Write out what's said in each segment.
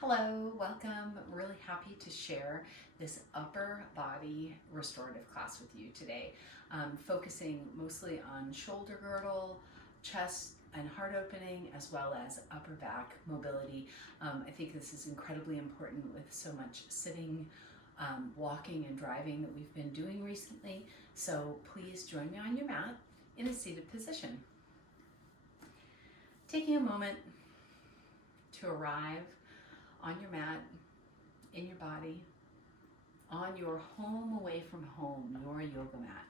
Hello, welcome. I'm really happy to share this upper body restorative class with you today, focusing mostly on shoulder girdle, chest and heart opening, as well as upper back mobility. I think this is incredibly important with so much sitting, walking and driving that we've been doing recently. So please join me on your mat in a seated position. Taking a moment to arrive on your mat, in your body, on your home away from home, your yoga mat,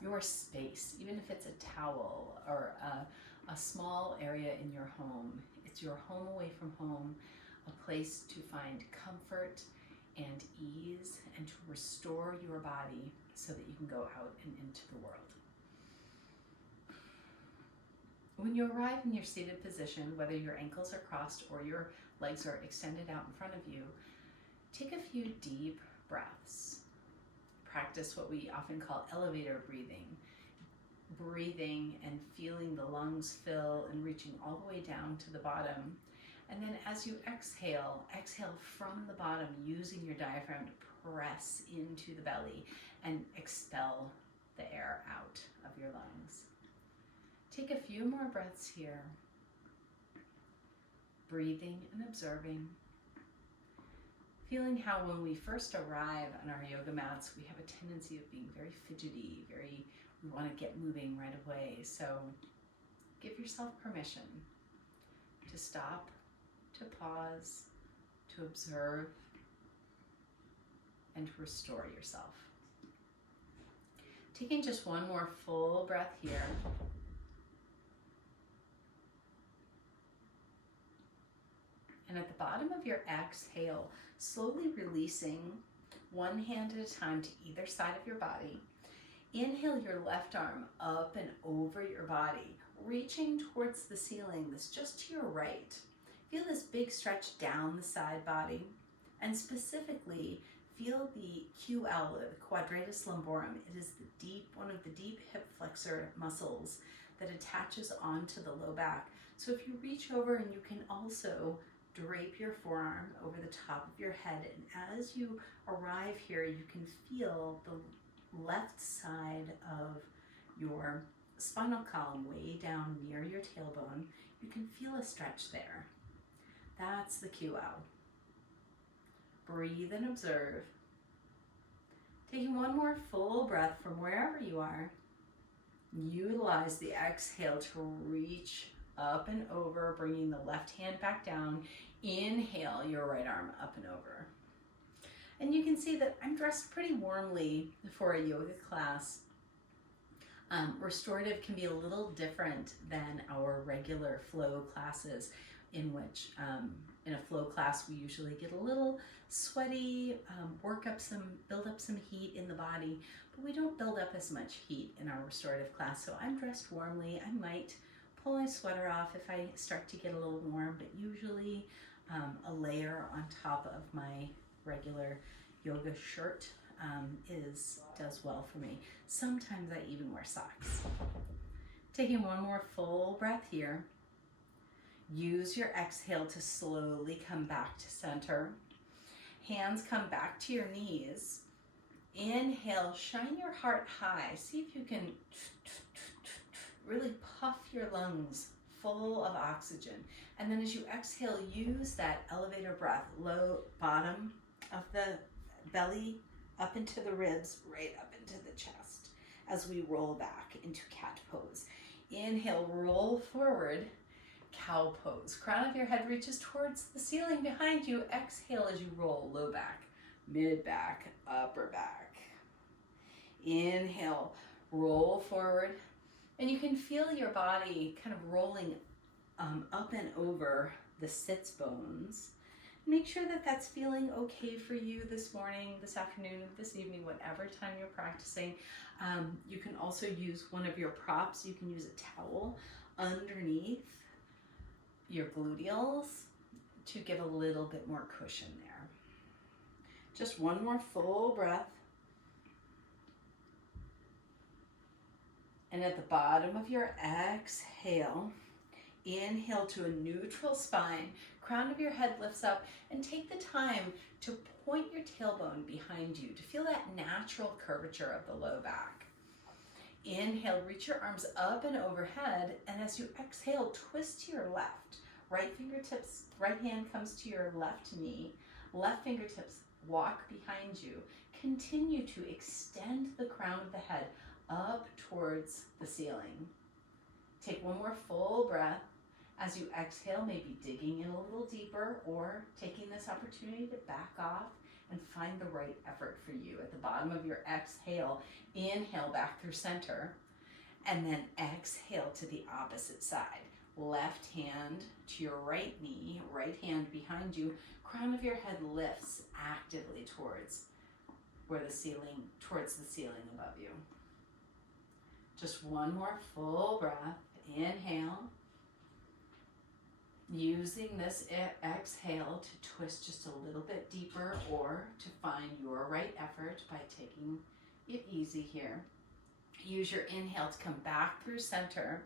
your space, even if it's a towel or a small area in your home. It's your home away from home, a place to find comfort and ease and to restore your body so that you can go out and into the world. When you arrive in your seated position, whether your ankles are crossed or your legs are extended out in front of you, take a few deep breaths. Practice what we often call elevator breathing. Breathing and feeling the lungs fill and reaching all the way down to the bottom. And then as you exhale, exhale from the bottom using your diaphragm to press into the belly and expel the air out of your lungs. Take a few more breaths here, breathing and observing, feeling how when we first arrive on our yoga mats, we have a tendency of being very fidgety, we want to get moving right away. So give yourself permission to stop, to pause, to observe, and to restore yourself. Taking just one more full breath here. And at the bottom of your exhale, slowly releasing one hand at a time to either side of your body. Inhale your left arm up and over your body, reaching towards the ceiling that's just to your right. Feel this big stretch down the side body, and specifically feel the QL, the quadratus lumborum. It is one of the deep hip flexor muscles that attaches onto the low back. So if you reach over, and you can also drape your forearm over the top of your head, and as you arrive here, you can feel the left side of your spinal column way down near your tailbone. You can feel a stretch there. That's the QL. Breathe and observe. Taking one more full breath from wherever you are. Utilize the exhale to reach up and over, bringing the left hand back down. Inhale your right arm up and over. And you can see that I'm dressed pretty warmly for a yoga class. Restorative can be a little different than our regular flow classes, in which in a flow class we usually get a little sweaty, build up some heat in the body, but we don't build up as much heat in our restorative class. So I'm dressed warmly. I might pull my sweater off if I start to get a little warm, but usually a layer on top of my regular yoga shirt does well for me. Sometimes I even wear socks. Taking one more full breath here. Use your exhale to slowly come back to center. Hands come back to your knees. Inhale, shine your heart high. See if you can really puff your lungs full of oxygen. And then as you exhale, use that elevator breath, low bottom of the belly up into the ribs, right up into the chest as we roll back into cat pose. Inhale, roll forward, cow pose. Crown of your head reaches towards the ceiling behind you. Exhale as you roll, low back, mid back, upper back. Inhale, roll forward. And you can feel your body kind of rolling up and over the sits bones. Make sure that that's feeling okay for you this morning, this afternoon, this evening, whatever time you're practicing. You can also use one of your props. You can use a towel underneath your gluteals to give a little bit more cushion there. Just one more full breath. And at the bottom of your exhale, Inhale to a neutral spine, crown of your head lifts up, and take the time to point your tailbone behind you to feel that natural curvature of the low back. Inhale, reach your arms up and overhead, and as you exhale, twist to your left. Right fingertips, right hand comes to your left knee, left fingertips walk behind you. Continue to extend the crown of the head up towards the ceiling. Take one more full breath. As you exhale, maybe digging in a little deeper or taking this opportunity to back off and find the right effort for you. At the bottom of your exhale, inhale back through center, and then exhale to the opposite side. Left hand to your right knee, right hand behind you, crown of your head lifts actively towards the ceiling above you. Just one more full breath. Inhale. Using this exhale to twist just a little bit deeper or to find your right effort by taking it easy here. Use your inhale to come back through center.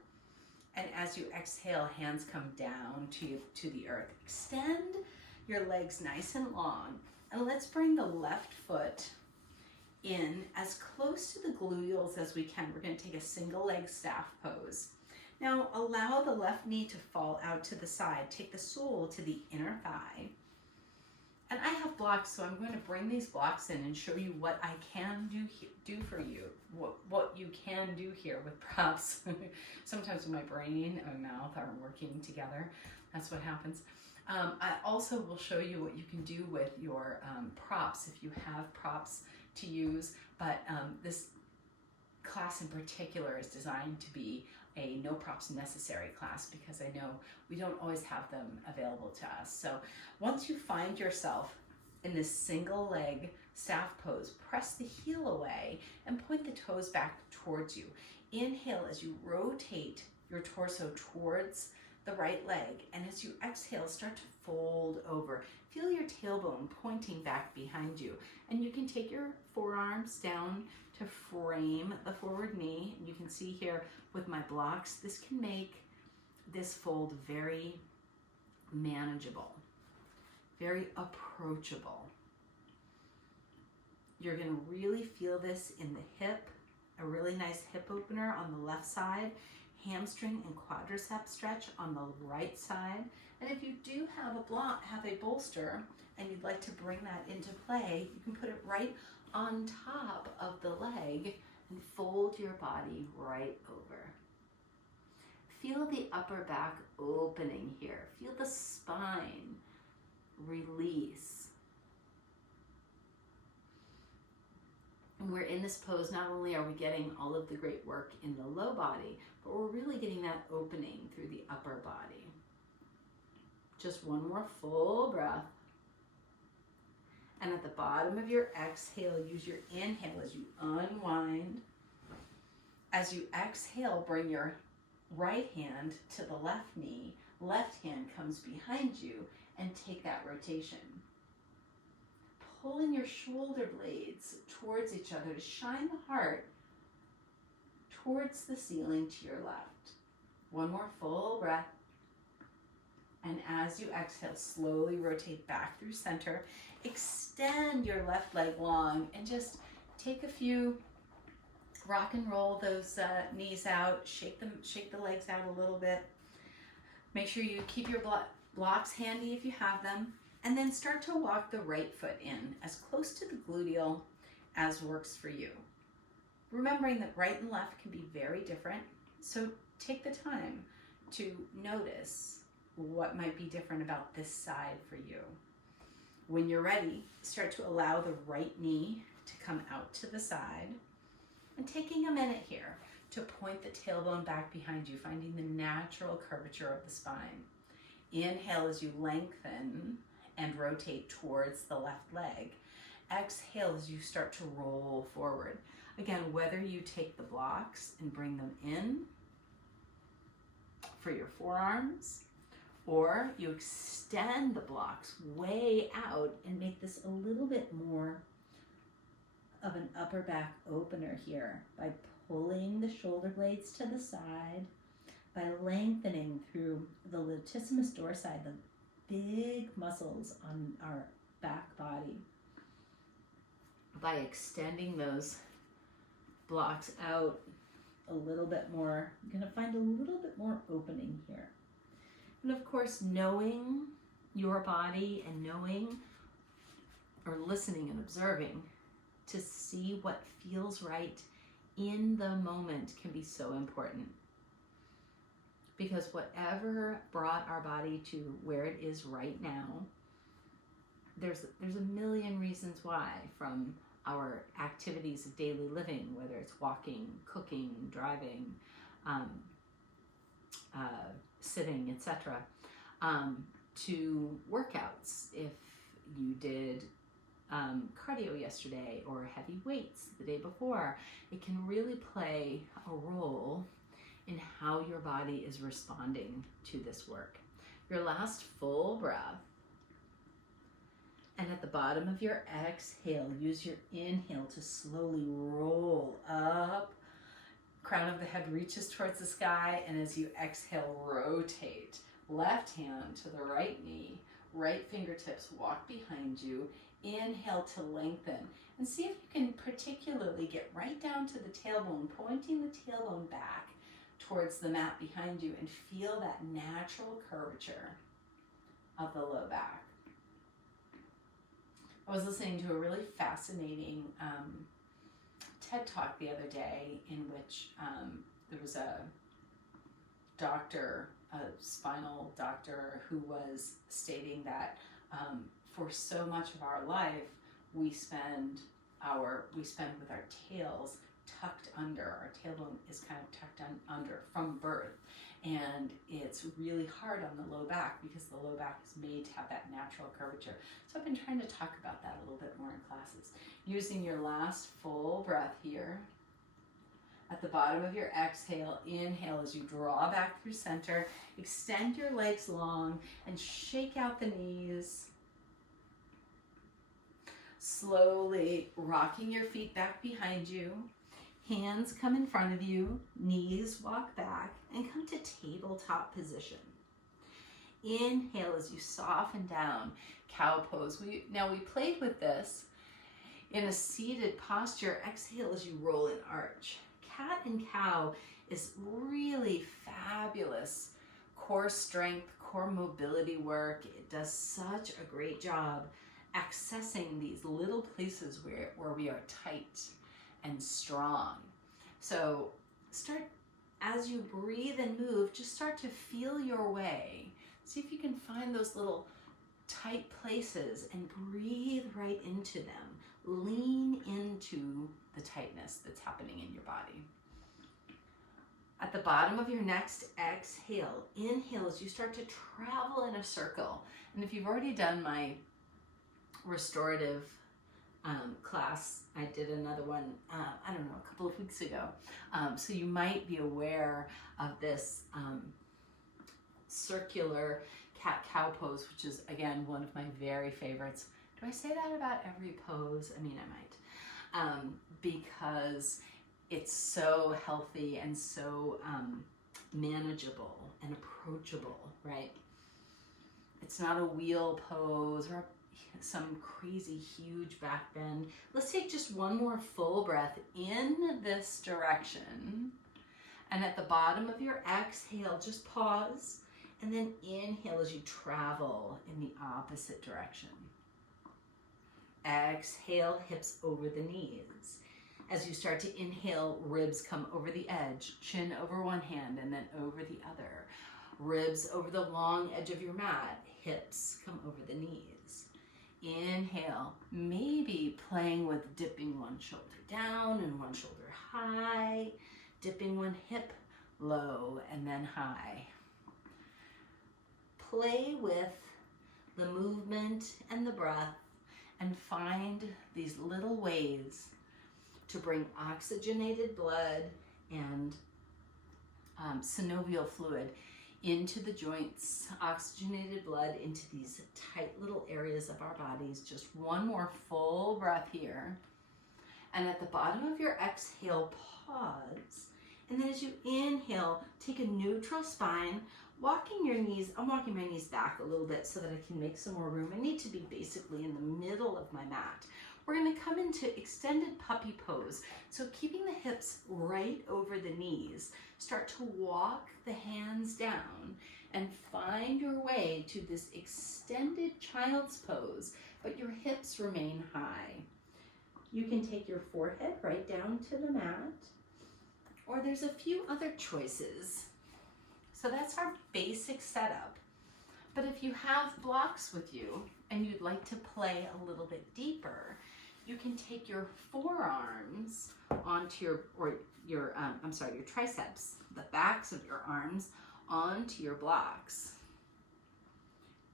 And as you exhale, hands come down to the earth. Extend your legs nice and long. And let's bring the left foot in as close to the gluteals as we can. We're going to take a single leg staff pose. Now allow the left knee to fall out to the side. Take the sole to the inner thigh. And I have blocks, so I'm going to bring these blocks in and show you what I can do for you, what you can do here with props. Sometimes when my brain and my mouth aren't working together, that's what happens. I also will show you what you can do with your props if you have props to use, but this class in particular is designed to be a no props necessary class because I know we don't always have them available to us. So once you find yourself in this single leg staff pose, press the heel away and point the toes back towards you. Inhale as you rotate your torso towards the right leg, and as you exhale, start to fold over. Feel your tailbone pointing back behind you, and you can take your forearms down to frame the forward knee. You can see here with my blocks, this can make this fold very manageable, very approachable. You're going to really feel this in the hip, a really nice hip opener on the left side, hamstring and quadricep stretch on the right side. And if you do have a bolster and you'd like to bring that into play, you can put it right on top of the leg and fold your body right over. Feel the upper back opening here. Feel the spine release. And we're in this pose, not only are we getting all of the great work in the low body, but we're really getting that opening through the upper body. Just one more full breath. And at the bottom of your exhale, use your inhale as you unwind. As you exhale, bring your right hand to the left knee. Left hand comes behind you and take that rotation. Pulling your shoulder blades towards each other to shine the heart towards the ceiling to your left. One more full breath. And as you exhale, slowly rotate back through center. Extend your left leg long and just take a few, rock and roll those knees out, shake the legs out a little bit. Make sure you keep your blocks handy if you have them. And then start to walk the right foot in as close to the gluteal as works for you. Remembering that right and left can be very different, so take the time to notice what might be different about this side for you. When you're ready, start to allow the right knee to come out to the side, and taking a minute here to point the tailbone back behind you, finding the natural curvature of the spine. Inhale as you lengthen and rotate towards the left leg. Exhale as you start to roll forward. Again, whether you take the blocks and bring them in for your forearms, or you extend the blocks way out and make this a little bit more of an upper back opener here by pulling the shoulder blades to the side, by lengthening through the latissimus dorsi, the big muscles on our back body. By extending those blocks out a little bit more, you're going to find a little bit more opening here. And of course, knowing your body and knowing or listening and observing to see what feels right in the moment can be so important. Because whatever brought our body to where it is right now, there's a million reasons why, from our activities of daily living, whether it's walking, cooking, driving, sitting, etc., to workouts. If you did cardio yesterday or heavy weights the day before, it can really play a role in how your body is responding to this work. Your last full breath, and at the bottom of your exhale, use your inhale to slowly roll up. Crown of the head reaches towards the sky, and as you exhale, rotate. Left hand to the right knee, right fingertips walk behind you. Inhale to lengthen, and see if you can particularly get right down to the tailbone, pointing the tailbone back towards the mat behind you, and feel that natural curvature of the low back. I was listening to a really fascinating TED Talk the other day in which there was a doctor, a spinal doctor, who was stating that for so much of our life we spend with our tails tucked under. Our tailbone is kind of tucked under from birth, and it's really hard on the low back because the low back is made to have that natural curvature. So I've been trying to talk about that a little bit more in classes. Using your last full breath here. At the bottom of your exhale, inhale as you draw back through center. Extend your legs long and shake out the knees. Slowly rocking your feet back behind you. Hands come in front of you, knees walk back, and come to tabletop position. Inhale as you soften down, cow pose. We played with this in a seated posture. Exhale as you roll and arch. Cat and cow is really fabulous core strength, core mobility work. It does such a great job accessing these little places where we are tight and strong. So start, as you breathe and move, just start to feel your way. See if you can find those little tight places and breathe right into them. Lean into the tightness that's happening in your body. At the bottom of your next exhale, inhale as you start to travel in a circle. And if you've already done my restorative class, I did another one, a couple of weeks ago. So you might be aware of this circular cat-cow pose, which is, again, one of my very favorites. Do I say that about every pose? I mean, I might, because it's so healthy and so manageable and approachable, right? It's not a wheel pose or some crazy huge back bend. Let's take just one more full breath in this direction. And at the bottom of your exhale, just pause and then inhale as you travel in the opposite direction. Exhale, hips over the knees. As you start to inhale, ribs come over the edge, chin over one hand and then over the other. Ribs over the long edge of your mat, hips come over the knees. Inhale, maybe playing with dipping one shoulder down and one shoulder high, dipping one hip low and then high. Play with the movement and the breath and find these little ways to bring oxygenated blood and synovial fluid into the joints, oxygenated blood into these tight little areas of our bodies. Just one more full breath here. And at the bottom of your exhale, pause And then as you inhale, take a neutral spine, walking your knees. I'm walking my knees back a little bit so that I can make some more room. I need to be basically in the middle of my mat. We're going to come into extended puppy pose. So keeping the hips right over the knees, start to walk the hands down and find your way to this extended child's pose, but your hips remain high. You can take your forehead right down to the mat, or there's a few other choices. So that's our basic setup. But if you have blocks with you and you'd like to play a little bit deeper, you can take your forearms onto your triceps, the backs of your arms onto your blocks.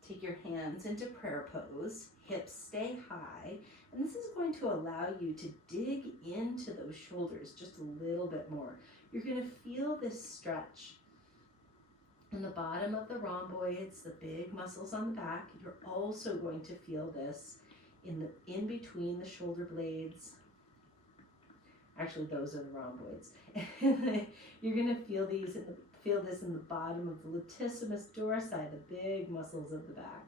Take your hands into prayer pose, hips stay high, and this is going to allow you to dig into those shoulders just a little bit more. You're going to feel this stretch in the bottom of the rhomboids, the big muscles on the back. You're also going to feel this in between the shoulder blades. Actually, those are the rhomboids. You're going to feel this in the bottom of the latissimus dorsi, the big muscles of the back.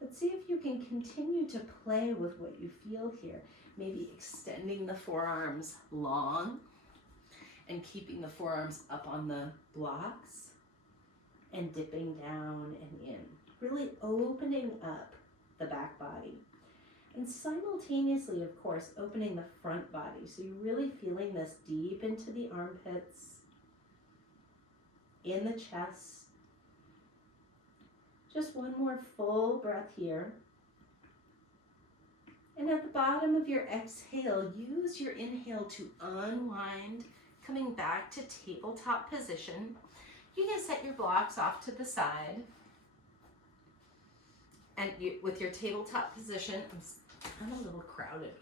Let's see if you can continue to play with what you feel here. Maybe extending the forearms long and keeping the forearms up on the blocks and dipping down and in. Really opening up the back body. And simultaneously, of course, opening the front body. So you're really feeling this deep into the armpits, in the chest. Just one more full breath here. And at the bottom of your exhale, use your inhale to unwind, coming back to tabletop position. You can set your blocks off to the side. And with your tabletop position, I'm a little crowded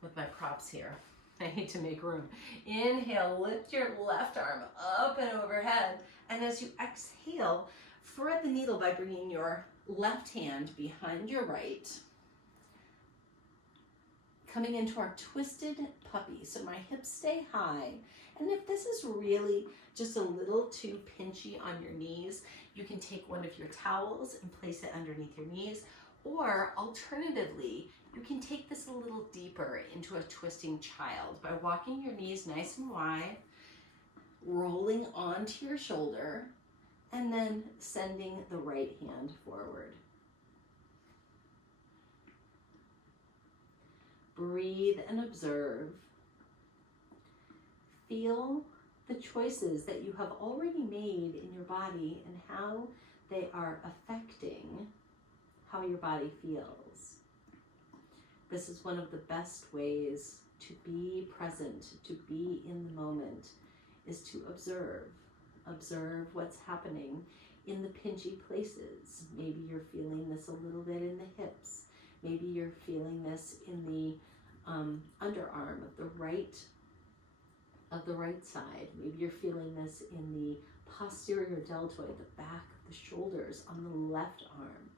with my props here. I need to make room. Inhale, lift your left arm up and overhead. And as you exhale, thread the needle by bringing your left hand behind your right. Coming into our twisted puppy. So my hips stay high. And if this is really just a little too pinchy on your knees, you can take one of your towels and place it underneath your knees. Or alternatively, you can take this a little deeper into a twisting child by walking your knees nice and wide, rolling onto your shoulder, and then sending the right hand forward. Breathe and observe. Feel the choices that you have already made in your body and how they are affecting how your body feels. This is one of the best ways to be present, to be in the moment, is to observe. Observe what's happening in the pinchy places. Maybe you're feeling this a little bit in the hips. Maybe you're feeling this in the underarm of the right side. Maybe you're feeling this in the posterior deltoid, the back of the shoulders on the left arm.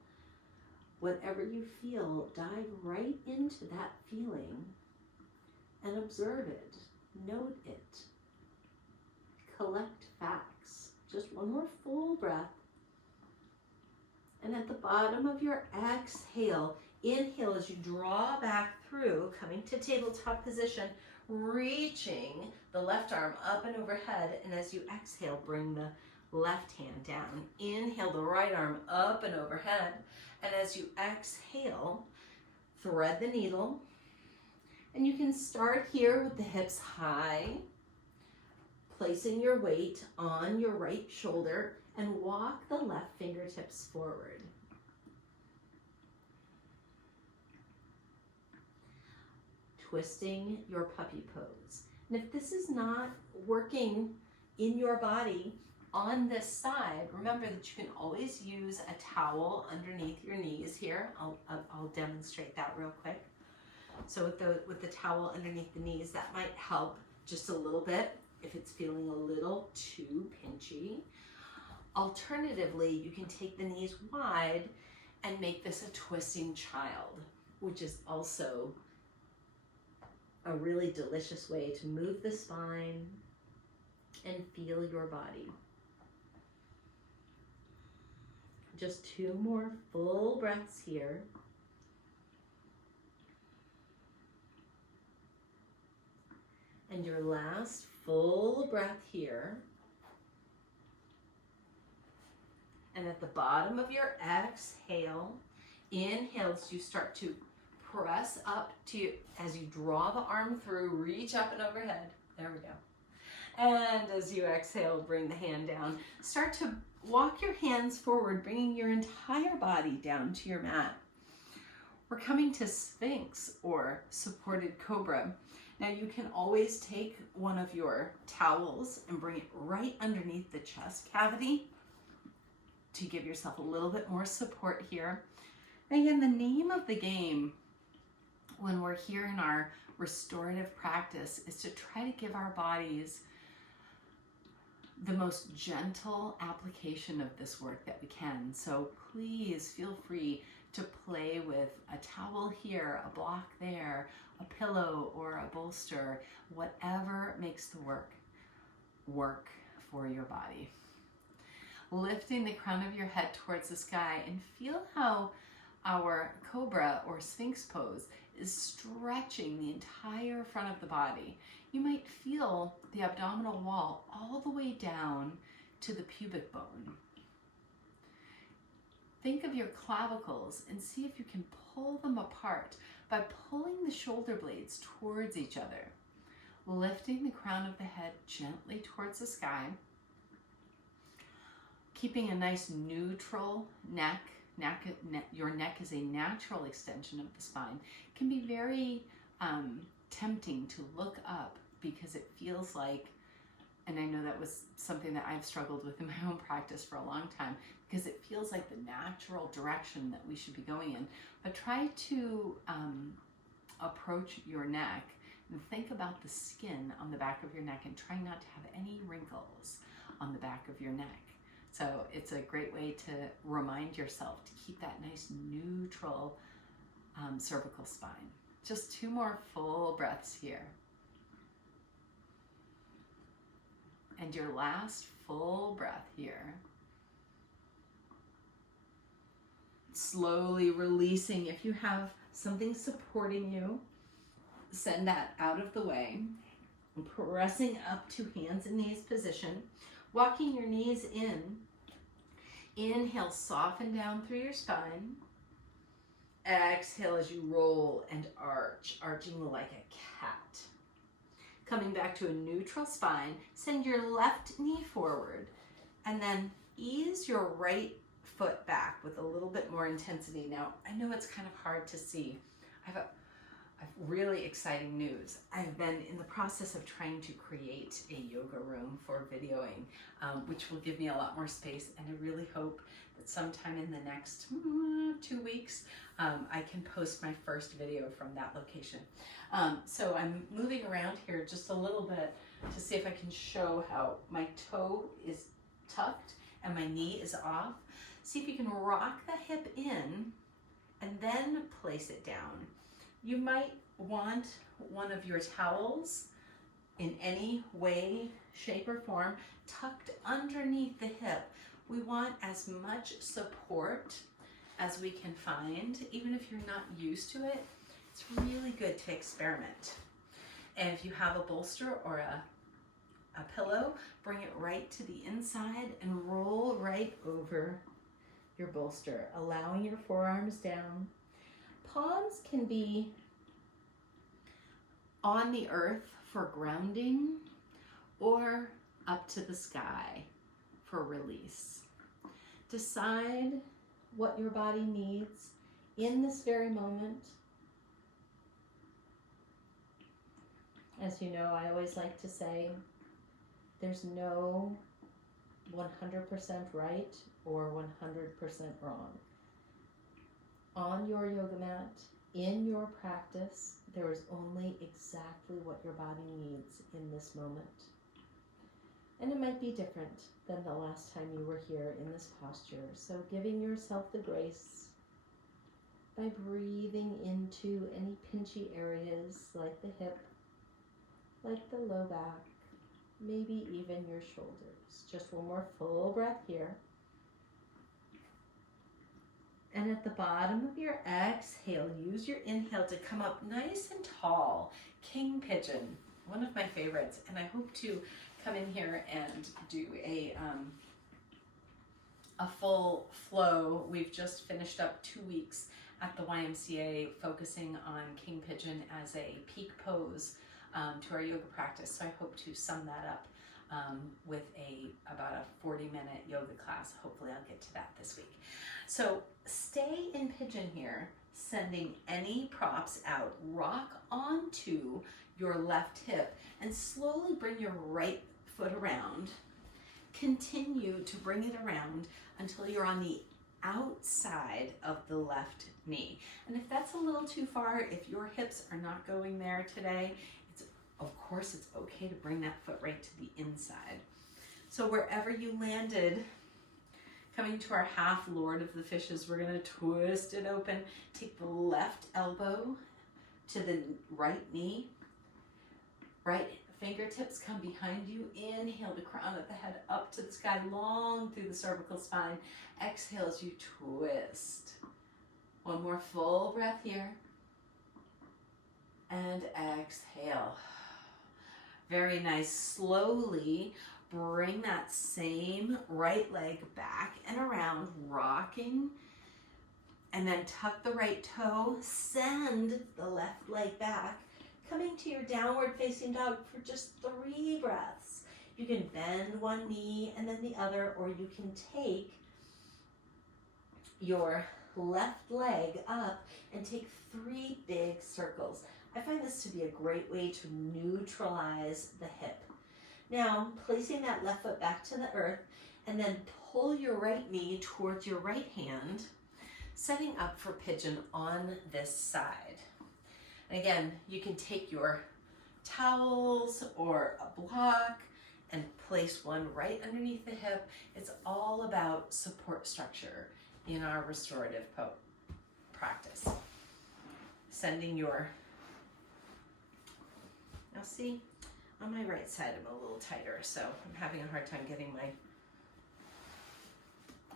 Whatever you feel, dive right into that feeling and observe it, note it, collect facts. Just one more full breath. And at the bottom of your exhale, inhale as you draw back through, coming to tabletop position, reaching the left arm up and overhead. And as you exhale, bring the left hand down. Inhale the right arm up and overhead. And as you exhale, thread the needle. And you can start here with the hips high, placing your weight on your right shoulder, and walk the left fingertips forward. Twisting your puppy pose. And if this is not working in your body on this side, remember that you can always use a towel underneath your knees here. I'll demonstrate that real quick. So with the towel underneath the knees, that might help just a little bit if it's feeling a little too pinchy. Alternatively, you can take the knees wide and make this a twisting child, which is also a really delicious way to move the spine, and feel your body. Just 2 more full breaths here. And your last full breath here. And at the bottom of your exhale, inhale as you start to press up to, as you draw the arm through, reach up and overhead. There we go. And as you exhale, bring the hand down. Start to walk your hands forward, bringing your entire body down to your mat. We're coming to Sphinx or supported cobra. Now you can always take one of your towels and bring it right underneath the chest cavity to give yourself a little bit more support here. And again, the name of the game when we're here in our restorative practice is to try to give our bodies the most gentle application of this work that we can. So please feel free to play with a towel here, a block there, a pillow or a bolster, whatever makes the work for your body. Lifting the crown of your head towards the sky, and feel how our cobra or sphinx pose is stretching the entire front of the body. You might feel the abdominal wall all the way down to the pubic bone. Think of your clavicles and see if you can pull them apart by pulling the shoulder blades towards each other. Lifting the crown of the head gently towards the sky. Keeping a nice neutral neck. Your neck is a natural extension of the spine. It can be very tempting to look up because it feels like, and I know that was something that I've struggled with in my own practice for a long time, because it feels like the natural direction that we should be going in. But try to approach your neck and think about the skin on the back of your neck, and try not to have any wrinkles on the back of your neck. So it's a great way to remind yourself to keep that nice neutral cervical spine. Just 2 more full breaths here. And your last full breath here. Slowly releasing. If you have something supporting you, send that out of the way. And pressing up to hands and knees position. Walking your knees in. Inhale, soften down through your spine. Exhale as you roll and arch, arching like a cat. Coming back to a neutral spine, send your left knee forward, and then ease your right foot back with a little bit more intensity. Now, I know it's kind of hard to see. I have really exciting news. I've been in the process of trying to create a yoga room for videoing, which will give me a lot more space, and I really hope that sometime in the next 2 weeks, I can post my first video from that location. So I'm moving around here just a little bit to see if I can show how my toe is tucked and my knee is off. See if you can rock the hip in and then place it down. You might want one of your towels in any way, shape, or form tucked underneath the hip. We want as much support as we can find. Even if you're not used to it, it's really good to experiment. And if you have a bolster or a pillow, bring it right to the inside and roll right over your bolster, allowing your forearms down. Palms can be on the earth for grounding or up to the sky for release. Decide what your body needs in this very moment. As you know, I always like to say, there's no 100% right or 100% wrong. On your yoga mat, in your practice, there is only exactly what your body needs in this moment. And it might be different than the last time you were here in this posture. So giving yourself the grace by breathing into any pinchy areas like the hip, like the low back, maybe even your shoulders. Just one more full breath here. And at the bottom of your exhale, use your inhale to come up nice and tall. King pigeon, one of my favorites. And I hope to come in here and do a full flow. We've just finished up 2 weeks at the YMCA focusing on king pigeon as a peak pose to our yoga practice. So I hope to sum that up with about a 40-minute yoga class. Hopefully I'll get to that this week. So stay in pigeon here, sending any props out. Rock onto your left hip and slowly bring your right foot around. Continue to bring it around until you're on the outside of the left knee. And if that's a little too far, if your hips are not going there today, of course it's okay to bring that foot right to the inside. So wherever you landed, coming to our half Lord of the Fishes, we're gonna twist it open. Take the left elbow to the right knee. Right fingertips come behind you. Inhale the crown of the head up to the sky, long through the cervical spine. Exhale as you twist. One more full breath here. And exhale. Very nice. Slowly bring that same right leg back and around, rocking. And then tuck the right toe. Send the left leg back. Coming to your downward facing dog for just 3 breaths. You can bend one knee and then the other, or you can take your left leg up and take 3 big circles. I find this to be a great way to neutralize the hip. Now, placing that left foot back to the earth, and then pull your right knee towards your right hand, setting up for pigeon on this side. And again, you can take your towels or a block and place one right underneath the hip. It's all about support structure in our restorative practice. Sending your, now see, on my right side I'm a little tighter, so I'm having a hard time getting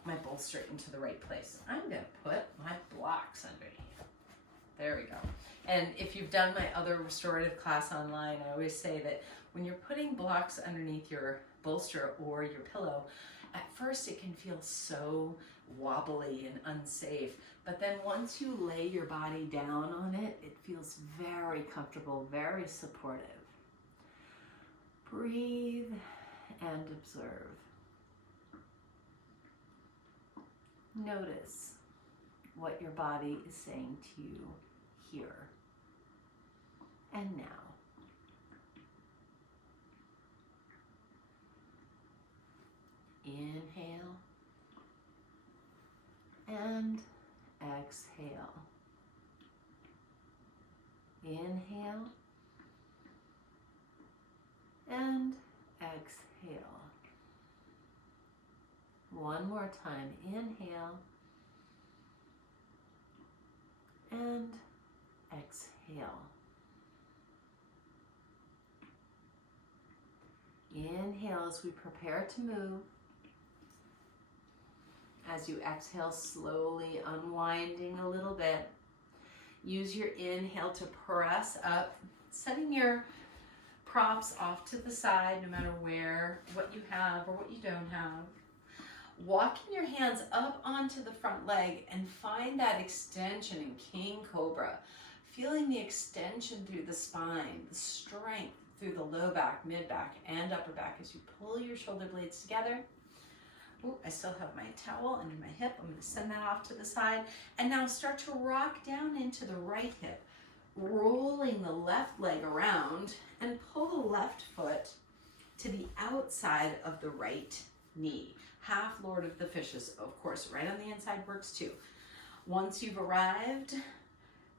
my bolster into the right place. I'm gonna put my blocks underneath. There we go. And if you've done my other restorative class online, I always say that when you're putting blocks underneath your bolster or your pillow, at first it can feel so wobbly and unsafe, but then once you lay your body down on it, it feels very comfortable, very supportive. Breathe and observe. Notice what your body is saying to you here and now. Inhale and exhale. Inhale and exhale. One more time. Inhale and exhale. Inhale as we prepare to move. As you exhale, slowly unwinding a little bit. Use your inhale to press up, setting your props off to the side, no matter what you have or what you don't have. Walking your hands up onto the front leg and find that extension in King Cobra. Feeling the extension through the spine, the strength through the low back, mid back, and upper back as you pull your shoulder blades together. Ooh, I still have my towel under my hip. I'm going to send that off to the side. And now start to rock down into the right hip, rolling the left leg around and pull the left foot to the outside of the right knee. Half Lord of the Fishes, of course, right on the inside works too. Once you've arrived,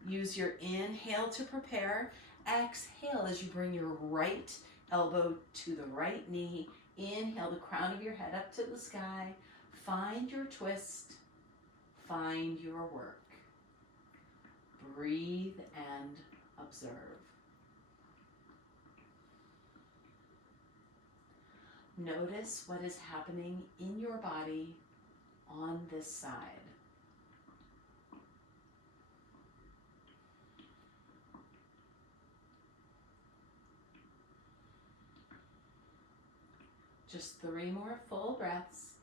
use your inhale to prepare. Exhale as you bring your right elbow to the right knee. Inhale the crown of your head up to the sky. Find your twist. Find your work. Breathe and observe. Notice what is happening in your body on this side. Just 3 more full breaths.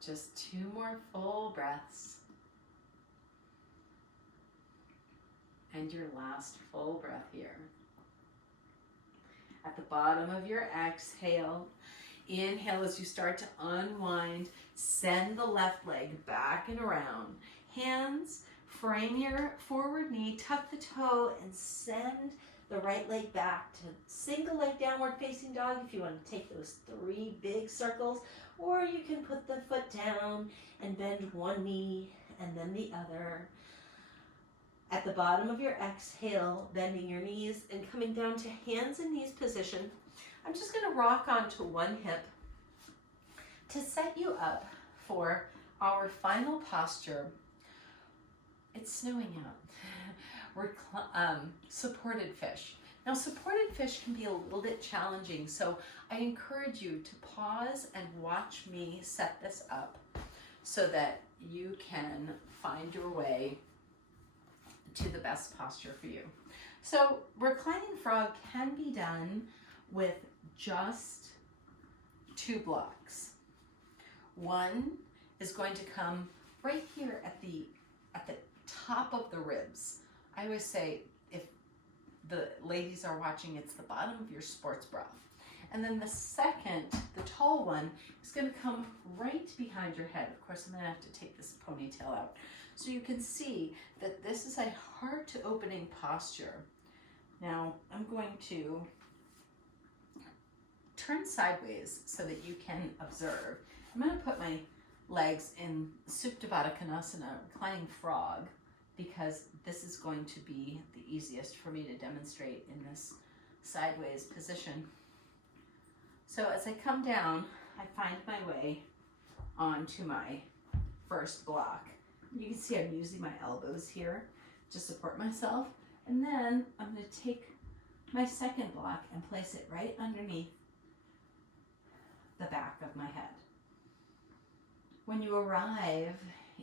Just 2 more full breaths. And your last full breath here. At the bottom of your exhale, inhale as you start to unwind. Send the left leg back and around. Hands, frame your forward knee, tuck the toe, and send the right leg back to single leg downward facing dog if you want to take those 3 big circles, or you can put the foot down and bend one knee and then the other. At the bottom of your exhale, bending your knees and coming down to hands and knees position. I'm just going to rock onto one hip to set you up for our final posture. It's snowing out. We're supported fish. Now, supported fish can be a little bit challenging, so I encourage you to pause and watch me set this up so that you can find your way to the best posture for you. So, reclining frog can be done with just 2 blocks. One is going to come right here at the top of the ribs. I always say, if the ladies are watching, it's the bottom of your sports bra. And then the second, the tall one, is going to come right behind your head. Of course, I'm going to have to take this ponytail out. So you can see that this is a heart to opening posture. Now, I'm going to turn sideways so that you can observe. I'm going to put my legs in Supta Baddha Konasana, reclining frog, because this is going to be the easiest for me to demonstrate in this sideways position. So as I come down, I find my way onto my first block. You can see I'm using my elbows here to support myself. And then I'm going to take my second block and place it right underneath the back of my head. When you arrive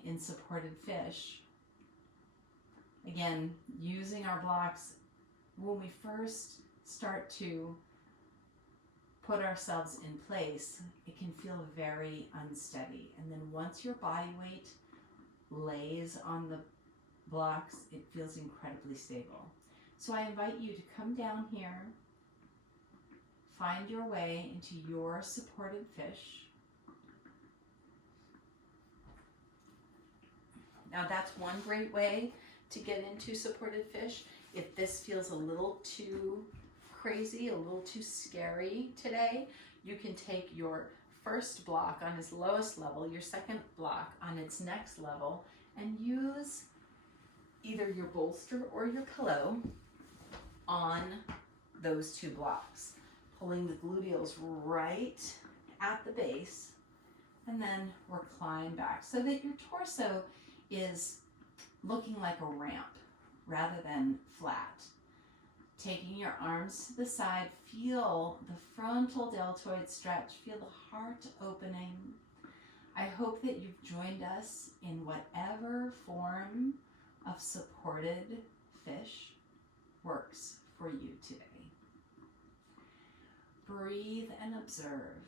in supported fish, again, using our blocks, when we first start to put ourselves in place, it can feel very unsteady. And then once your body weight lays on the blocks, it feels incredibly stable. So I invite you to come down here, find your way into your supported fish. Now that's one great way to get into supported fish. If this feels a little too crazy, a little too scary today, you can take your first block on its lowest level, your second block on its next level, and use either your bolster or your pillow on those 2 blocks, pulling the gluteals right at the base, and then recline back so that your torso is looking like a ramp rather than flat. Taking your arms to the side, feel the frontal deltoid stretch, feel the heart opening. I hope that you've joined us in whatever form of supported fish works for you today. Breathe and observe.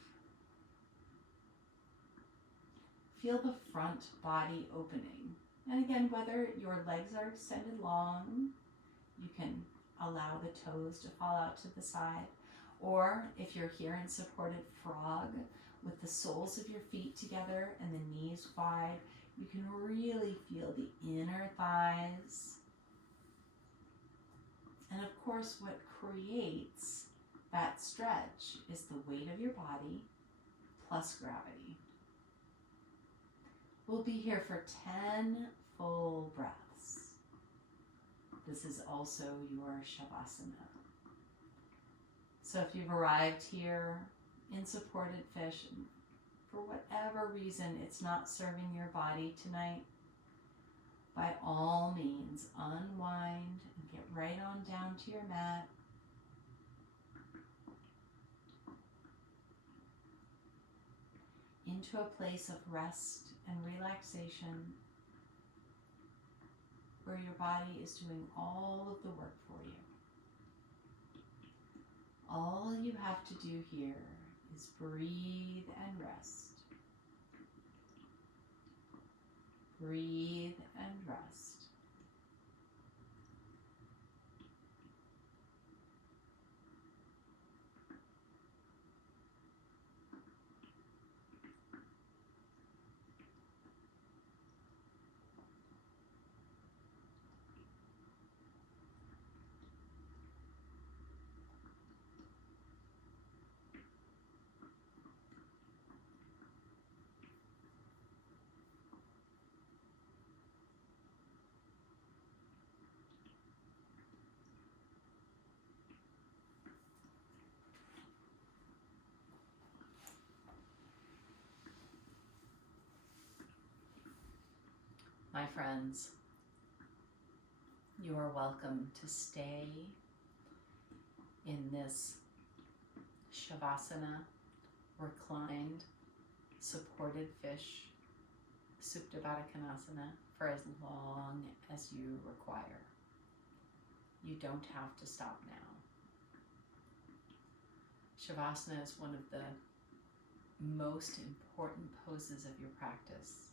Feel the front body opening. And again, whether your legs are extended long, you can allow the toes to fall out to the side. Or if you're here in supported frog with the soles of your feet together and the knees wide, you can really feel the inner thighs. And of course, what creates that stretch is the weight of your body plus gravity. We'll be here for 10 full breaths. This is also your Shavasana. So if you've arrived here in supported fish, and for whatever reason it's not serving your body tonight, by all means unwind and get right on down to your mat. into a place of rest and relaxation where your body is doing all of the work for you. All you have to do here is breathe and rest. Breathe and rest. My friends, you are welcome to stay in this Shavasana, reclined, supported fish, Supta Baddha Konasana, for as long as you require. You don't have to stop now. Shavasana is one of the most important poses of your practice,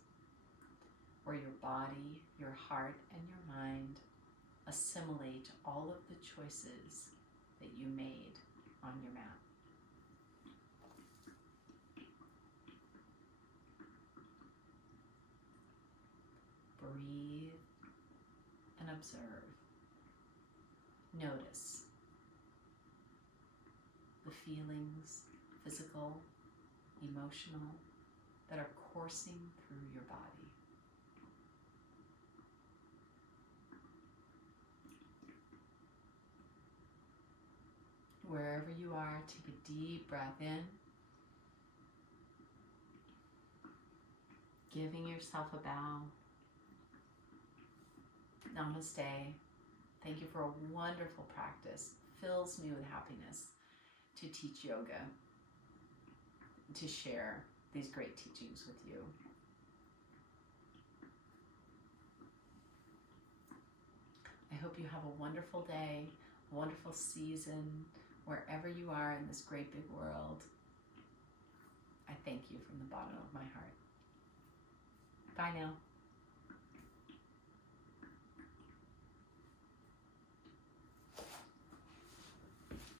where your body, your heart, and your mind assimilate all of the choices that you made on your mat. Breathe and observe. Notice the feelings, physical, emotional, that are coursing through your body. Wherever you are, take a deep breath in, giving yourself a bow. Namaste. Thank you for a wonderful practice. Fills me with happiness to teach yoga, to share these great teachings with you. I hope you have a wonderful day, a wonderful season, wherever you are in this great big world. I thank you from the bottom of my heart. Bye now.